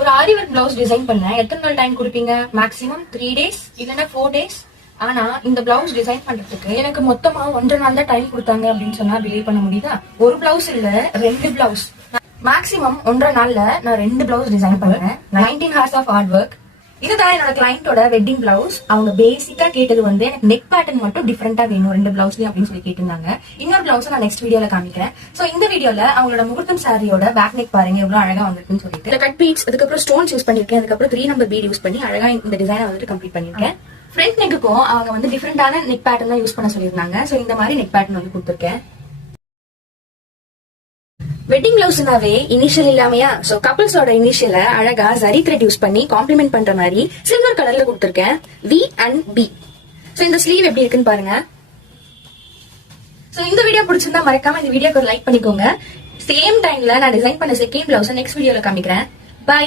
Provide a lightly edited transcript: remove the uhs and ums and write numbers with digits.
ஒரு ஆரி work blouse design பண்ண எத்தனை நாள் டைம் கொடுப்பீங்க? மேக்ஸிமம் 3 days இல்லன்னா 4 days. ஆனா இந்த பிளவுஸ் டிசைன் பண்றதுக்கு எனக்கு மொத்தமா 1.5 நாள் தான் டைம் கொடுத்தாங்க அப்படின்னு சொன்னா பிலீவ் பண்ண முடியுதா? ஒரு பிளவுஸ் இல்ல 2 பிளவுஸ். மேக்ஸிமம் 1.5 நாள்ல நான் 2 பிளவுஸ் டிசைன் பண்ணேன். 19 hours ஆஃப் ஹார்ட் ஒர்க். இதுதான் என்னோட கிளைண்டோட வெட்டிங் பிளவுஸ். அவங்க பேசிக்கா கேட்டது வந்து எனக்கு நெக் பேட்டர்ன் மட்டும் டிஃபரெண்டா வேணும் 2 பிளவுஸ்லயும் அப்படின்னு சொல்லி கேட்டிருந்தாங்க. இன்னொரு பிளவுஸ் நான் நெக்ஸ்ட் வீடியோல காமிக்கிறேன். சோ இந்த வீடியோல அவங்களோட முகூர்த்தம் சாரியோட பேக் நெக் பாருங்க எவ்வளவு அழகா வந்திருக்குன்னு சொல்லிட்டு. இந்த கட் பீட்ஸ், அதுக்கப்புறம் ஸ்டோன்ஸ் யூஸ் பண்ணிருக்கேன், அதுக்கப்புறம் 3 நம்பர் பீட் யூஸ் பண்ணி அழகா இந்த டிசைனை வந்துட்டு கம்ப்ளீட் பண்ணிருக்கேன். ஃப்ரண்ட் நெக்குக்கும் அவங்க வந்து டிஃபரெண்டான நெக் பேட்டர்ன் தான் யூஸ் பண்ண சொல்லியிருந்தாங்க. சோ இந்த மாதிரி நெக் பேட்டர்ன் வந்து கொடுத்துருக்கேன். வெட்டிங் பிளவுஸ்னாவே இனிஷியல் இல்லாமையா, சோ கப்பிள்ஸோட இனிஷியல அழகா ஜரி த்ரெட் யூஸ் பண்ணி காம்ப்ளிமெண்ட் பண்ற மாதிரி சில்வர் கலர்ல கொடுத்திருக்கேன். V and B. சோ இந்த ஸ்லீவ் எப்படி இருக்குன்னு பாருங்க. சோ இந்த வீடியோ பிடிச்சிருந்தா மறக்காம இந்த வீடியோக்கு ஒரு லைக் பண்ணிக்கோங்க. சேம் டைம்ல நான் டிசைன் பண்ண செகண்ட் பிளவுஸ் நெக்ஸ்ட் வீடியோல காமிக்கிறேன். பை.